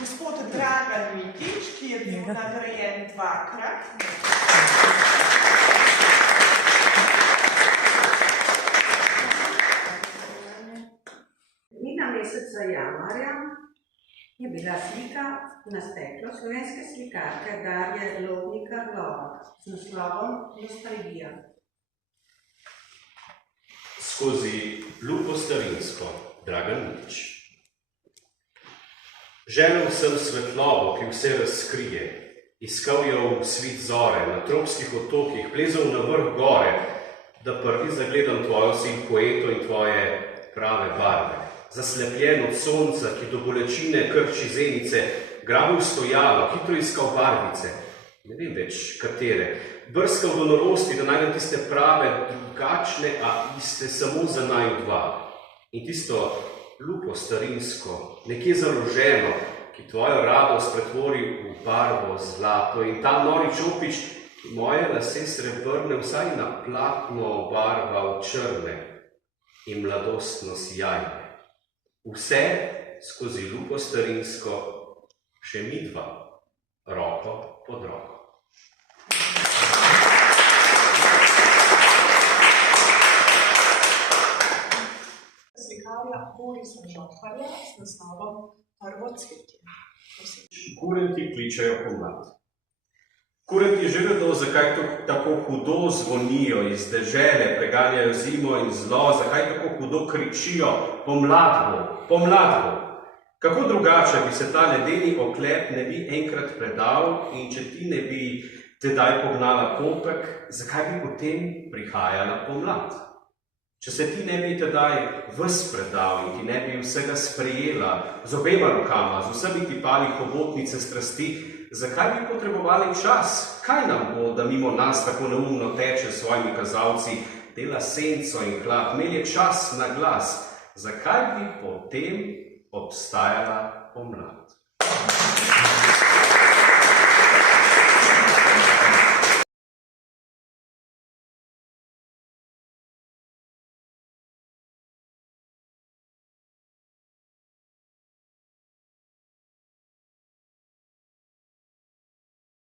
Gospod Dragan Mikić, ki je bil nagrajen dvakrat. Sredina meseca januarja je bila slika na steklu slovenske slikarke Darje Lobnikar-Lovak z naslovom Nostalgija. Skozi lupo starinsko, Dragan Mikić. Želel sem svetlobo, ki vse razkrije, iskal jo v svit zore, na tropskih otokih, plezal na vrh gore, da prvi zagledam tvojo silhueto in tvoje prave barve. Zaslepljen od sonca, ki do bolečine krči zenice, grabil stojalo, hitro iskal barvice, ne vem več katere, brskal do norosti, da najdem tiste prave, drugačne, a iste samo za naju dva. In tisto lupo starinsko, nekje založeno, ki tvojo radost pretvori v barvo zlato in ta nori čopič, ki moje lase srebrne vsaj na platno obarva v črne in mladostno sijajne. Vse skozi lupo starinsko, še midva, roko pod roko. Slikarja Borisa Žoharja s naslovom Prvocvetje. Kurenti kličejo pomlad. Kurenti že vedo, zakaj tako hudo zvonijo iz dežele, preganjajo zimo in zlo, zakaj tako hudo kričijo pomlad bo, pomlad bo. Kako drugače bi se ta ledeni oklep ne bi enkrat predal in če ti ne bi tedaj pognala popek, zakaj bi potem prihajala pomlad? Če se ti ne bi tedaj ves predal in ti ne bi vsega sprejela z obema rokama, z vsemi tipali hobotnice strasti, zakaj bi potrebovali čas? Kaj nam bo, da mimo nas tako neumno teče s svojimi kazalci, dela senco in hlad, melje čas na glas? Zakaj bi potem obstajala pomlad?